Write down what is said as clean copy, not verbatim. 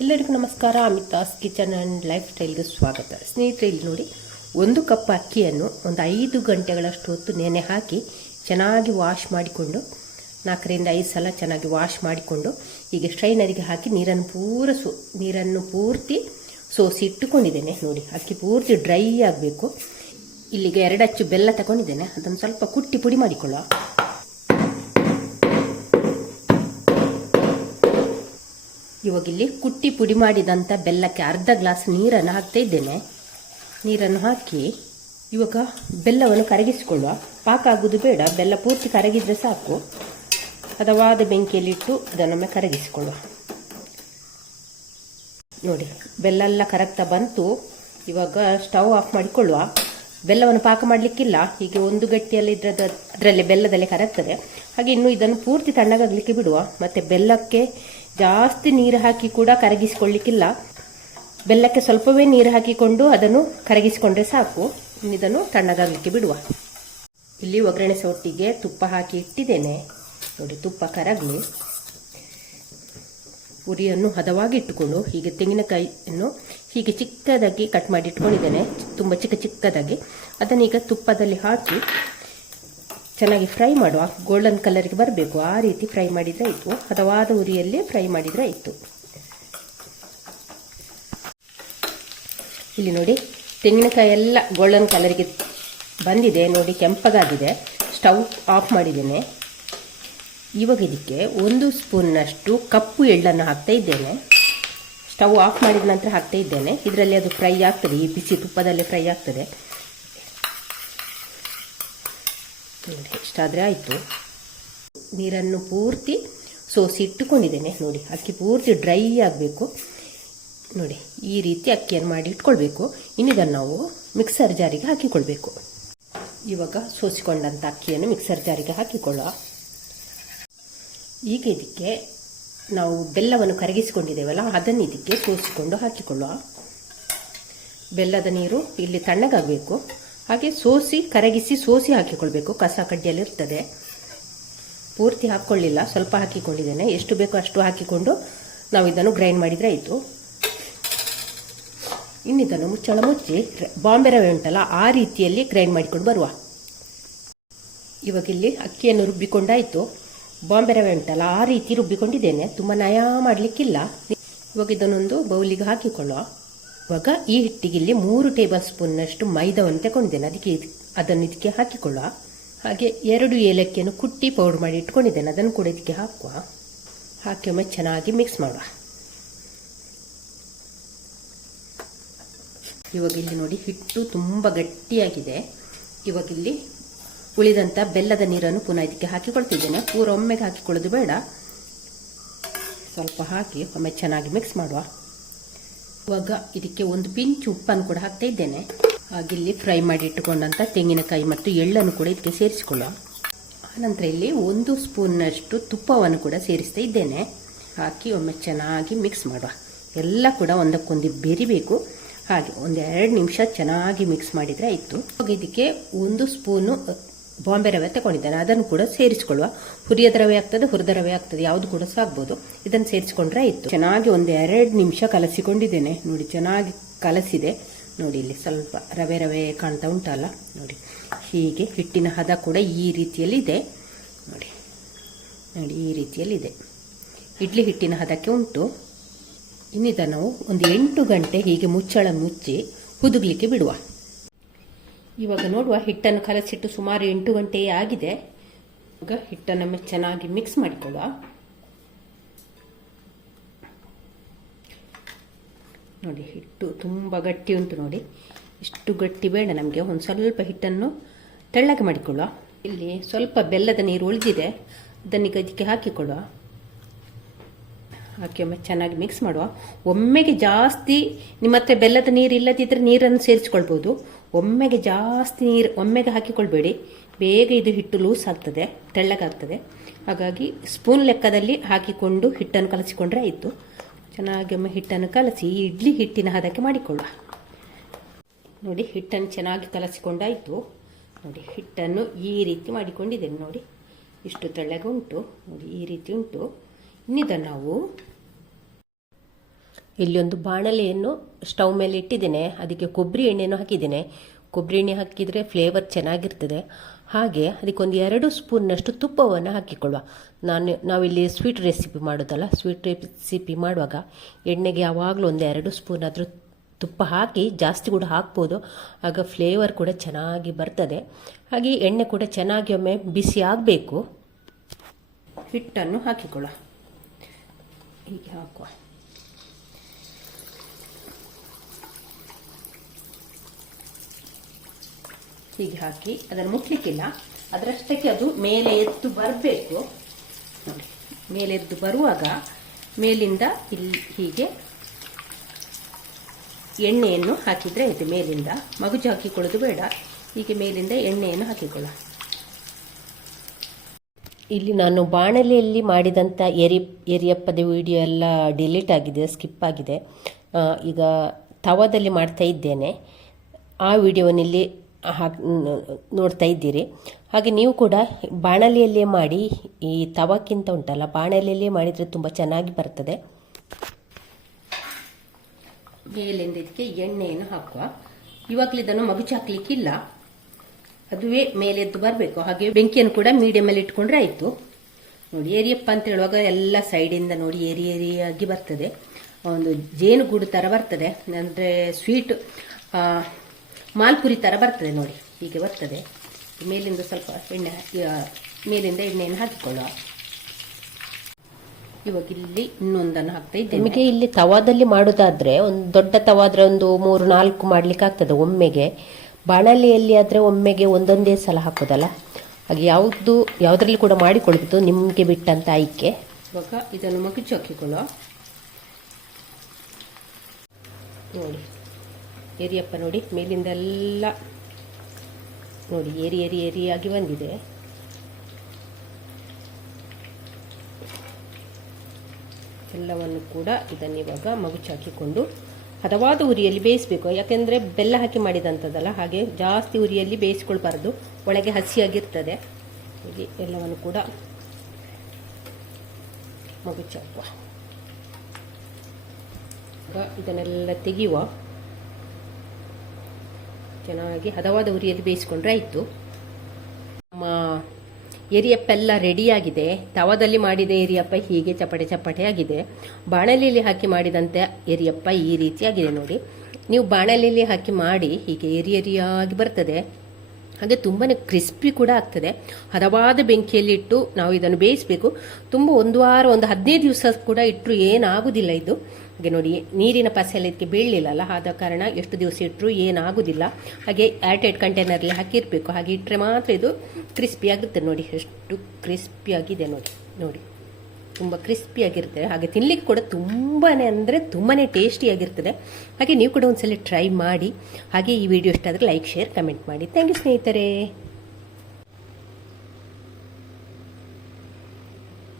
ಎಲ್ಲರಿಗೂ ನಮಸ್ಕಾರ. Amitha's kitchen and life ಸ್ಟೈಲ್ಗೆ ಸ್ವಾಗತ. ಸ್ನೇಹಿತರೆ, ಇಲ್ಲಿ ನೋಡಿ, 1 ಕಪ್ ಅಕ್ಕಿಯನ್ನು ಒಂದು 5 ಗಂಟೆಗಳಷ್ಟು ಹೊತ್ತು ನೆನೆ ಹಾಕಿ ಚೆನ್ನಾಗಿ ವಾಶ್ ಮಾಡಿಕೊಂಡು 4 ರಿಂದ 5 ಸಲ ಚೆನ್ನಾಗಿ ವಾಶ್ ಮಾಡಿಕೊಂಡು ಹೀಗೆ ಸ್ಟ್ರೈನರಿಗೆ ಹಾಕಿ ನೀರನ್ನು ಪೂರ್ತಿ ಸೋಸಿ ಇಟ್ಟುಕೊಂಡಿದ್ದೇನೆ. ನೋಡಿ, ಅಕ್ಕಿ ಪೂರ್ತಿ ಡ್ರೈ ಆಗಬೇಕು. ಇಲ್ಲಿಗೆ 2 ಅಚ್ಚು ಬೆಲ್ಲ ತಗೊಂಡಿದ್ದೇನೆ. ಅದನ್ನು ಸ್ವಲ್ಪ ಕುಟ್ಟಿ ಪುಡಿ ಮಾಡಿಕೊಳ್ಳುವ. ಇವಾಗ ಇಲ್ಲಿ ಕುಟ್ಟಿ ಪುಡಿ ಮಾಡಿದಂಥ ಬೆಲ್ಲಕ್ಕೆ ಅರ್ಧ ಗ್ಲಾಸ್ ನೀರನ್ನು ಹಾಕ್ತಾ ಇದ್ದೇನೆ. ನೀರನ್ನು ಹಾಕಿ ಇವಾಗ ಬೆಲ್ಲವನ್ನು ಕರಗಿಸಿಕೊಳ್ಳುವ. ಪಾಕ ಆಗುವುದು ಬೇಡ, ಬೆಲ್ಲ ಪೂರ್ತಿ ಕರಗಿದ್ರೆ ಸಾಕು. ಹದವಾದ ಬೆಂಕಿಯಲ್ಲಿಟ್ಟು ಅದನ್ನೊಮ್ಮೆ ಕರಗಿಸಿಕೊಳ್ಳುವ. ನೋಡಿ, ಬೆಲ್ಲ ಎಲ್ಲ ಕರಗ್ತಾ ಬಂತು. ಇವಾಗ ಸ್ಟವ್ ಆಫ್ ಮಾಡಿಕೊಳ್ಳುವ. ಬೆಲ್ಲವನ್ನು ಪಾಕ ಮಾಡಲಿಕ್ಕಿಲ್ಲ, ಹೀಗೆ ಒಂದು ಗಟ್ಟಿಯಲ್ಲಿ ಅದರಲ್ಲಿ ಬೆಲ್ಲದಲ್ಲೇ ಕರಗ್ತದೆ. ಹಾಗೆ ಇನ್ನು ಇದನ್ನು ಪೂರ್ತಿ ತಣ್ಣಗಾಗಲಿಕ್ಕೆ ಬಿಡುವ. ಮತ್ತೆ ಬೆಲ್ಲಕ್ಕೆ ಜಾಸ್ತಿ ನೀರು ಹಾಕಿ ಕೂಡ ಕರಗಿಸಿಕೊಳ್ಳಿಕ್ಕಿಲ್ಲ. ಬೆಲ್ಲಕ್ಕೆ ಸ್ವಲ್ಪವೇ ನೀರು ಹಾಕಿಕೊಂಡು ಅದನ್ನು ಕರಗಿಸಿಕೊಂಡ್ರೆ ಸಾಕು. ಇದನ್ನು ತಣ್ಣಗಾಗಲಿಕ್ಕೆ ಬಿಡುವ. ಇಲ್ಲಿ ಒಗ್ಗರಣೆ ಸೊಟ್ಟಿಗೆ ತುಪ್ಪ ಹಾಕಿ ಇಟ್ಟಿದ್ದೇನೆ. ನೋಡಿ, ತುಪ್ಪ ಕರಗಲಿ. ಉರಿಯನ್ನು ಹದವಾಗಿ ಇಟ್ಟುಕೊಂಡು ಹೀಗೆ ತೆಂಗಿನಕಾಯಿಯನ್ನು ಹೀಗೆ ಚಿಕ್ಕದಾಗಿ ಕಟ್ ಮಾಡಿ ಇಟ್ಕೊಂಡಿದ್ದೇನೆ, ತುಂಬ ಚಿಕ್ಕದಾಗಿ. ಅದನ್ನೀಗ ತುಪ್ಪದಲ್ಲಿ ಹಾಕಿ ಚೆನ್ನಾಗಿ ಫ್ರೈ ಮಾಡುವ. ಗೋಲ್ಡನ್ ಕಲರ್ಗೆ ಬರಬೇಕು, ಆ ರೀತಿ ಫ್ರೈ ಮಾಡಿದರೆ ಆಯಿತು. ಹದವಾದ ಉರಿಯಲ್ಲಿ ಫ್ರೈ ಮಾಡಿದರೆ ಆಯಿತು. ಇಲ್ಲಿ ನೋಡಿ, ತೆಂಗಿನಕಾಯಿ ಎಲ್ಲ ಗೋಲ್ಡನ್ ಕಲರ್ಗೆ ಬಂದಿದೆ. ನೋಡಿ, ಕೆಂಪಗಾಗಿದೆ. ಸ್ಟವ್ ಆಫ್ ಮಾಡಿದ್ದೇನೆ. ಇವಾಗ ಇದಕ್ಕೆ 1 ಸ್ಪೂನ್ನಷ್ಟು ಕಪ್ಪು ಎಳ್ಳನ್ನು ಹಾಕ್ತಾ ಇದ್ದೇನೆ. ಸ್ಟವ್ ಆಫ್ ಮಾಡಿದ ನಂತರ ಹಾಕ್ತಾ ಇದ್ದೇನೆ. ಇದರಲ್ಲಿ ಅದು ಫ್ರೈ ಆಗ್ತದೆ, ಈ ಬಿಸಿ ತುಪ್ಪದಲ್ಲಿ ಫ್ರೈ ಆಗ್ತದೆ. ನೋಡಿ, ಎಷ್ಟಾದರೆ ಆಯಿತು. ನೀರನ್ನು ಪೂರ್ತಿ ಸೋಸಿ ಇಟ್ಟುಕೊಂಡಿದ್ದೇನೆ. ನೋಡಿ, ಅಕ್ಕಿ ಪೂರ್ತಿ ಡ್ರೈ ಆಗಬೇಕು. ನೋಡಿ, ಈ ರೀತಿ ಅಕ್ಕಿಯನ್ನು ಮಾಡಿ ಇಟ್ಕೊಳ್ಬೇಕು. ಇನ್ನಿದನ್ನು ನಾವು ಮಿಕ್ಸರ್ ಜಾರಿಗೆ ಹಾಕಿಕೊಳ್ಬೇಕು. ಇವಾಗ ಸೋಸಿಕೊಂಡಂಥ ಅಕ್ಕಿಯನ್ನು ಮಿಕ್ಸರ್ ಜಾರಿಗೆ ಹಾಕಿಕೊಳ್ಳುವ. ಈಗ ಇದಕ್ಕೆ ನಾವು ಬೆಲ್ಲವನ್ನು ಕರಗಿಸಿಕೊಂಡಿದ್ದೇವಲ್ಲ, ಅದನ್ನು ಇದಕ್ಕೆ ಸೋಸಿಕೊಂಡು ಹಾಕಿಕೊಳ್ಳುವ. ಬೆಲ್ಲದ ನೀರು ಇಲ್ಲಿ ತಣ್ಣಗಾಗಬೇಕು. ಹಾಗೆ ಕರಗಿಸಿ ಹಾಕಿಕೊಳ್ಬೇಕು. ಕಸ ಕಡ್ಡಿಯಲ್ಲಿ ಇರ್ತದೆ. ಪೂರ್ತಿ ಹಾಕ್ಕೊಳ್ಳಿಲ್ಲ, ಸ್ವಲ್ಪ ಹಾಕಿಕೊಂಡಿದ್ದೇನೆ. ಎಷ್ಟು ಬೇಕೋ ಅಷ್ಟು ಹಾಕಿಕೊಂಡು ನಾವು ಇದನ್ನು ಗ್ರೈಂಡ್ ಮಾಡಿದರೆ ಆಯಿತು. ಇನ್ನಿದನ್ನು ಮುಚ್ಚಳ ಮುಚ್ಚಿ ಬಾಂಬೆ ರವೆ ಉಂಟಲ್ಲ, ಆ ರೀತಿಯಲ್ಲಿ ಗ್ರೈಂಡ್ ಮಾಡಿಕೊಂಡು ಬರುವ. ಇವಾಗ ಇಲ್ಲಿ ಅಕ್ಕಿಯನ್ನು ರುಬ್ಬಿಕೊಂಡಾಯಿತು. ಬಾಂಬೆ ರವೆ ಉಂಟಲ್ಲ, ಆ ರೀತಿ ರುಬ್ಬಿಕೊಂಡಿದ್ದೇನೆ. ತುಂಬ ನಯ ಮಾಡಲಿಕ್ಕಿಲ್ಲ. ಇವಾಗ ಇದನ್ನೊಂದು ಬೌಲಿಗೆ ಹಾಕಿಕೊಳ್ಳುವ. ಇವಾಗ ಈ ಹಿಟ್ಟಿಗೆ ಇಲ್ಲಿ 3 ಟೇಬಲ್ ಸ್ಪೂನ್ನಷ್ಟು ಮೈದಾವನ್ನು ತಗೊಂಡಿದ್ದೇನೆ. ಅದನ್ನು ಇದಕ್ಕೆ ಹಾಕಿಕೊಳ್ಳುವ. ಹಾಗೆ 2 ಏಲಕ್ಕಿಯನ್ನು ಕುಟ್ಟಿ ಪೌಡರ್ ಮಾಡಿ ಇಟ್ಕೊಂಡಿದ್ದೇನೆ. ಅದನ್ನು ಕೂಡ ಇದಕ್ಕೆ ಹಾಕುವ. ಹಾಕಿ ಒಮ್ಮೆ ಚೆನ್ನಾಗಿ ಮಿಕ್ಸ್ ಮಾಡುವ. ಇವಾಗ ಇಲ್ಲಿ ನೋಡಿ, ಹಿಟ್ಟು ತುಂಬ ಗಟ್ಟಿಯಾಗಿದೆ. ಇವಾಗ ಇಲ್ಲಿ ಉಳಿದಂಥ ಬೆಲ್ಲದ ನೀರನ್ನು ಪುನಃ ಇದಕ್ಕೆ ಹಾಕಿಕೊಳ್ತಿದ್ದೇನೆ. ಪೂರ ಒಮ್ಮೆಗೆ ಹಾಕಿಕೊಳ್ಳೋದು ಬೇಡ, ಸ್ವಲ್ಪ ಹಾಕಿ ಒಮ್ಮೆ ಚೆನ್ನಾಗಿ ಮಿಕ್ಸ್ ಮಾಡುವ. ಇವಾಗ ಇದಕ್ಕೆ 1 ಪಿಂಚ್ ಉಪ್ಪನ್ನು ಕೂಡ ಹಾಕ್ತಾ ಇದ್ದೇನೆ. ಹಾಗೆ ಇಲ್ಲಿ ಫ್ರೈ ಮಾಡಿ ಇಟ್ಟುಕೊಂಡಂಥ ತೆಂಗಿನಕಾಯಿ ಮತ್ತು ಎಳ್ಳನ್ನು ಕೂಡ ಇದಕ್ಕೆ ಸೇರಿಸಿಕೊಳ್ಳುವ. ಆನಂತರ ಇಲ್ಲಿ 1 ಸ್ಪೂನ್ನಷ್ಟು ತುಪ್ಪವನ್ನು ಕೂಡ ಸೇರಿಸ್ತಾ ಇದ್ದೇನೆ. ಹಾಕಿ ಒಮ್ಮೆ ಚೆನ್ನಾಗಿ ಮಿಕ್ಸ್ ಮಾಡುವ. ಎಲ್ಲ ಕೂಡ ಒಂದಕ್ಕೊಂದು ಬೆರಿಬೇಕು. ಹಾಗೆ 1-2 ನಿಮಿಷ ಚೆನ್ನಾಗಿ ಮಿಕ್ಸ್ ಮಾಡಿದರೆ ಆಯಿತು. ಇವಾಗ ಇದಕ್ಕೆ 1 ಸ್ಪೂನು ಬಾಂಬೆ ರವೆ ತಗೊಂಡಿದ್ದೇನೆ. ಅದನ್ನು ಕೂಡ ಸೇರಿಸಿಕೊಳ್ಳುವ. ಹುರಿಯದ ರವೆ ಆಗ್ತದೆ, ಹುರಿದ ರವೆ ಆಗ್ತದೆ, ಯಾವುದು ಕೂಡ ಸಾಕ್ಬೋದು. ಇದನ್ನು ಸೇರಿಸಿಕೊಂಡ್ರೆ ಆಯಿತು. ಚೆನ್ನಾಗಿ 1-2 ನಿಮಿಷ ಕಲಸಿಕೊಂಡಿದ್ದೇನೆ. ನೋಡಿ, ಚೆನ್ನಾಗಿ ಕಲಸಿದೆ. ನೋಡಿ, ಇಲ್ಲಿ ಸ್ವಲ್ಪ ರವೆ ಕಾಣ್ತಾ ಉಂಟಲ್ಲ. ನೋಡಿ, ಹೀಗೆ ಹಿಟ್ಟಿನ ಹದ ಕೂಡ ಈ ರೀತಿಯಲ್ಲಿ ಇದೆ. ನೋಡಿ, ಈ ರೀತಿಯಲ್ಲಿದೆ. ಇಡ್ಲಿ ಹಿಟ್ಟಿನ ಹದಕ್ಕೆ ಉಂಟು. ಇನ್ನಿದ ನಾವು ಒಂದು 8 ಗಂಟೆ ಹೀಗೆ ಮುಚ್ಚಳ ಮುಚ್ಚಿ ಹುದುಗಲಿಕ್ಕೆ ಬಿಡುವ. ಇವಾಗ ನೋಡುವ, ಹಿಟ್ಟನ್ನು ಕಲಸಿಟ್ಟು ಸುಮಾರು 8 ಗಂಟೆಯೇ ಆಗಿದೆ. ಈಗ ಹಿಟ್ಟನ್ನು ಚೆನ್ನಾಗಿ ಮಿಕ್ಸ್ ಮಾಡಿಕೊಳ್ಳುವ. ನೋಡಿ, ಹಿಟ್ಟು ತುಂಬ ಗಟ್ಟಿ ಉಂಟು. ನೋಡಿ, ಇಷ್ಟು ಗಟ್ಟಿ ಬೇಡ ನಮಗೆ. ಒಂದು ಸ್ವಲ್ಪ ಹಿಟ್ಟನ್ನು ತೆಳ್ಳಗೆ ಮಾಡಿಕೊಳ್ಳುವ. ಇಲ್ಲಿ ಸ್ವಲ್ಪ ಬೆಲ್ಲದ ನೀರು ಉಳಿದಿದೆ, ಅದನ್ನೀಗ ಇದಕ್ಕೆ ಹಾಕಿಕೊಳ್ಳುವ. ಹಾಕಿ ಒಮ್ಮೆ ಚೆನ್ನಾಗಿ ಮಿಕ್ಸ್ ಮಾಡುವ. ಒಮ್ಮೆಗೆ ಜಾಸ್ತಿ ನಿಮ್ಮ ಹತ್ರ ಬೆಲ್ಲದ ನೀರು ಇಲ್ಲದಿದ್ದರೆ ನೀರನ್ನು ಸೇರಿಸ್ಕೊಳ್ಬೋದು. ಒಮ್ಮೆಗೆ ಜಾಸ್ತಿ ನೀರು ಒಮ್ಮೆಗೆ ಹಾಕಿಕೊಳ್ಬೇಡಿ, ಬೇಗ ಇದು ಹಿಟ್ಟು ಲೂಸ್ ಆಗ್ತದೆ, ತೆಳ್ಳಗಾಗ್ತದೆ. ಹಾಗಾಗಿ ಸ್ಪೂನ್ ಲೆಕ್ಕದಲ್ಲಿ ಹಾಕಿಕೊಂಡು ಹಿಟ್ಟನ್ನು ಕಲಸಿಕೊಂಡ್ರೆ ಆಯಿತು. ಚೆನ್ನಾಗಿ ಒಮ್ಮೆ ಹಿಟ್ಟನ್ನು ಕಲಸಿ ಇಡ್ಲಿ ಹಿಟ್ಟಿನ ಹದಕ್ಕೆ ಮಾಡಿಕೊಳ್ಳುವ. ನೋಡಿ, ಹಿಟ್ಟನ್ನು ಚೆನ್ನಾಗಿ ಕಲಸಿಕೊಂಡಾಯಿತು. ನೋಡಿ, ಹಿಟ್ಟನ್ನು ಈ ರೀತಿ ಮಾಡಿಕೊಂಡಿದ್ದೇನೆ. ನೋಡಿ, ಇಷ್ಟು ತೆಳ್ಳಗೆ ಉಂಟು. ನೋಡಿ, ಈ ರೀತಿ ಉಂಟು. ಇನ್ನಿದ ನಾವು ಇಲ್ಲಿ ಒಂದು ಬಾಣಲೆಯನ್ನು ಸ್ಟವ್ ಮೇಲೆ ಇಟ್ಟಿದ್ದೇನೆ. ಅದಕ್ಕೆ ಕೊಬ್ಬರಿ ಎಣ್ಣೆನೂ ಹಾಕಿದ್ದೇನೆ. ಕೊಬ್ಬರಿ ಎಣ್ಣೆ ಹಾಕಿದರೆ ಫ್ಲೇವರ್ ಚೆನ್ನಾಗಿರ್ತದೆ. ಹಾಗೆ ಅದಕ್ಕೊಂದು 2 ಸ್ಪೂನ್ನಷ್ಟು ತುಪ್ಪವನ್ನು ಹಾಕಿಕೊಳ್ಳುವ. ನಾವಿಲ್ಲಿ ಸ್ವೀಟ್ ರೆಸಿಪಿ ಮಾಡೋದಲ್ಲ, ಸ್ವೀಟ್ ರೆಸಿಪಿ ಮಾಡುವಾಗ ಎಣ್ಣೆಗೆ ಯಾವಾಗಲೂ ಒಂದು 2 ಸ್ಪೂನ್ ಆದರೂ ತುಪ್ಪ ಹಾಕಿ, ಜಾಸ್ತಿ ಕೂಡ ಹಾಕ್ಬೋದು, ಆಗ ಫ್ಲೇವರ್ ಕೂಡ ಚೆನ್ನಾಗಿ ಬರ್ತದೆ. ಹಾಗೆ ಎಣ್ಣೆ ಕೂಡ ಚೆನ್ನಾಗಿ ಒಮ್ಮೆ ಬಿಸಿ ಆಗಬೇಕು. ಹಿಟ್ಟನ್ನು ಹಾಕಿಕೊಳ್ಳುವ. ಹೀಗೆ ಹಾಕುವ. ಹೀಗೆ ಹಾಕಿ ಅದನ್ನು ಮುಟ್ಲಿಕ್ಕಿಲ್ಲ, ಅದರಷ್ಟಕ್ಕೆ ಅದು ಮೇಲೆ ಎದ್ದು ಬರಬೇಕು. ನೋಡಿ, ಮೇಲೆ ಎದ್ದು ಬರುವಾಗ ಮೇಲಿಂದ ಇಲ್ಲಿ ಹೀಗೆ ಎಣ್ಣೆಯನ್ನು ಹಾಕಿದರೆ ಆಯಿತು. ಮೇಲಿಂದ ಮಗುಚು ಹಾಕಿಕೊಳ್ಳೋದು ಬೇಡ, ಹೀಗೆ ಮೇಲಿಂದ ಎಣ್ಣೆಯನ್ನು ಹಾಕಿಕೊಳ್ಳ. ಇಲ್ಲಿ ನಾನು ಬಾಣಲೆಯಲ್ಲಿ ಮಾಡಿದಂಥ ಎರಿಯಪ್ಪದ ವಿಡಿಯೋ ಎಲ್ಲ ಡಿಲೀಟ್ ಆಗಿದೆ, ಸ್ಕಿಪ್ ಆಗಿದೆ. ಈಗ ತವಾದಲ್ಲಿ ಮಾಡ್ತಾ ಇದ್ದೇನೆ. ಆ ವಿಡಿಯೋನಲ್ಲಿ ನೋಡ್ತಾ ಇದ್ದೀರಿ. ಹಾಗೆ ನೀವು ಕೂಡ ಬಾಣಲೆಯಲ್ಲೇ ಮಾಡಿ, ಈ ತವಕ್ಕಿಂತ ಉಂಟಲ್ಲ ಬಾಣಲೆಯಲ್ಲೇ ಮಾಡಿದರೆ ತುಂಬ ಚೆನ್ನಾಗಿ ಬರ್ತದೆ. ಮೇಲಿಂದ ಇದಕ್ಕೆ ಎಣ್ಣೆಯನ್ನು ಹಾಕುವ. ಇವಾಗಲೇ ಇದನ್ನು ಮಗುಚಿ ಹಾಕ್ಲಿಕ್ಕಿಲ್ಲ, ಅದುವೇ ಮೇಲೆದ್ದು ಬರಬೇಕು. ಹಾಗೆ ಬೆಂಕಿಯನ್ನು ಕೂಡ ಮೀಡಿಯಮಲ್ಲಿ ಇಟ್ಕೊಂಡ್ರೆ ಆಯಿತು. ನೋಡಿ, ಏರಿಯಪ್ಪ ಅಂತ ಹೇಳುವಾಗ ಎಲ್ಲ ಸೈಡಿಂದ ನೋಡಿ ಏರಿಯಾಗಿ ಬರ್ತದೆ. ಒಂದು ಜೇನುಗೂಡು ಥರ ಬರ್ತದೆ, ಅಂದರೆ ಸ್ವೀಟ್ ಮಾಲ್ಪುರಿ ಥರ ಬರ್ತದೆ. ನೋಡಿ, ಹೀಗೆ ಬರ್ತದೆ. ಮೇಲಿಂದ ಸ್ವಲ್ಪ ಮೇಲಿಂದ ಎಣ್ಣೆಯನ್ನು ಹಾಕಿಕೊಳ್ಳುವ. ಇವಾಗ ಇಲ್ಲಿ ಇನ್ನೊಂದನ್ನು ಹಾಕ್ತಾ ಇದ್ದೇನೆ. ನಿಮಗೆ ಇಲ್ಲಿ ತವಾದಲ್ಲಿ ಮಾಡೋದಾದ್ರೆ ಒಂದು ದೊಡ್ಡ ತವಾದ್ರೆ ಒಂದು 3-4 ಮಾಡ್ಲಿಕ್ಕೆ ಆಗ್ತದೆ ಒಮ್ಮೆಗೆ. ಬಾಣಲೆಯಲ್ಲಿ ಆದರೆ ಒಮ್ಮೆಗೆ ಒಂದೊಂದೇ ಸಲ ಹಾಕೋದಲ್ಲ, ಹಾಗೆ ಯಾವುದರಲ್ಲಿ ಕೂಡ ಮಾಡಿಕೊಳ್ಬೋದು, ನಿಮಗೆ ಬಿಟ್ಟಂತ ಆಯ್ಕೆ. ಇವಾಗ ಇದನ್ನು ಮಗುಚು ಹಾಕಿಕೊಳ್ಳುವ. ನೋಡಿ, ಏರಿಯಪ್ಪ ನೋಡಿ, ಮೇಲಿಂದೆಲ್ಲ ನೋಡಿ ಏರಿಯಾಗಿ ಬಂದಿದೆ. ಎಲ್ಲವನ್ನು ಕೂಡ ಇದನ್ನು ಇವಾಗ ಮಗುಚು ಹಾಕಿಕೊಂಡು ಹದವಾದ ಉರಿಯಲ್ಲಿ ಬೇಯಿಸಬೇಕು. ಯಾಕೆಂದರೆ ಬೆಲ್ಲ ಹಾಕಿ ಮಾಡಿದಂಥದ್ದಲ್ಲ, ಹಾಗೆ ಜಾಸ್ತಿ ಉರಿಯಲ್ಲಿ ಬೇಯಿಸ್ಕೊಳ್ಬಾರ್ದು, ಒಳಗೆ ಹಸಿಯಾಗಿರ್ತದೆ. ಹೀಗೆ ಎಲ್ಲವನ್ನು ಕೂಡ ಮಗುಚು ಹಾಕುವ. ಇದನ್ನೆಲ್ಲ ತೆಗೆಯುವ. ಚೆನ್ನಾಗಿ ಹದವಾದ ಉರಿಯಲ್ಲಿ ಬೇಯಿಸ್ಕೊಂಡ್ರೆ ಆಯಿತು. ನಮ್ಮ ಏರಿಯಪ್ಪ ಎಲ್ಲ ರೆಡಿಯಾಗಿದೆ. ತವಾದಲ್ಲಿ ಮಾಡಿದ ಏರಿಯಪ್ಪ ಹೀಗೆ ಚಪಟೆ ಆಗಿದೆ. ಬಾಣಲೆಯಲ್ಲಿ ಹಾಕಿ ಮಾಡಿದಂತೆ ಏರಿಯಪ್ಪ ಈ ರೀತಿಯಾಗಿದೆ. ನೋಡಿ, ನೀವು ಬಾಣಲೆಯಲ್ಲಿ ಹಾಕಿ ಮಾಡಿ, ಹೀಗೆ ಏರಿಯಾಗಿ ಬರ್ತದೆ. ಹಾಗೆ ತುಂಬಾ ಕ್ರಿಸ್ಪಿ ಕೂಡ ಆಗ್ತದೆ. ಹದವಾದ ಬೆಂಕಿಯಲ್ಲಿಟ್ಟು ನಾವು ಇದನ್ನು ಬೇಯಿಸಬೇಕು. ತುಂಬ 1 ವಾರ, ಒಂದು 15 ದಿವಸ ಕೂಡ ಇಟ್ಟರು ಏನಾಗುವುದಿಲ್ಲ ಇದು. ಹಾಗೆ ನೋಡಿ, ನೀರಿನ ಪಸೆಲ್ಲ ಇದಕ್ಕೆ ಬೀಳಲಿಲ್ಲಲ್ಲ, ಆದ ಕಾರಣ ಎಷ್ಟು ದಿವಸ ಇಟ್ಟರು ಏನಾಗುವುದಿಲ್ಲ. ಹಾಗೆ ಏರ್ಟೈಟ್ ಕಂಟೈನರಲ್ಲಿ ಹಾಕಿರಬೇಕು. ಹಾಗೆ ಇಟ್ಟರೆ ಮಾತ್ರ ಇದು ಕ್ರಿಸ್ಪಿ ಆಗುತ್ತೆ. ನೋಡಿ, ಎಷ್ಟು ಕ್ರಿಸ್ಪಿ ಆಗಿದೆ. ನೋಡಿ ತುಂಬ ಕ್ರಿಸ್ಪಿಯಾಗಿರ್ತದೆ. ಹಾಗೆ ತಿನ್ಲಿಕ್ಕೆ ಕೂಡ ತುಂಬಾ ಅಂದರೆ ತುಂಬಾ ಟೇಸ್ಟಿಯಾಗಿರ್ತದೆ. ಹಾಗೆ ನೀವು ಕೂಡ ಒಂದ್ಸಲ ಟ್ರೈ ಮಾಡಿ. ಹಾಗೆ ಈ ವಿಡಿಯೋ ಇಷ್ಟ ಆದರೆ ಲೈಕ್, ಶೇರ್, ಕಮೆಂಟ್ ಮಾಡಿ. ಥ್ಯಾಂಕ್ ಯು ಸ್ನೇಹಿತರೆ.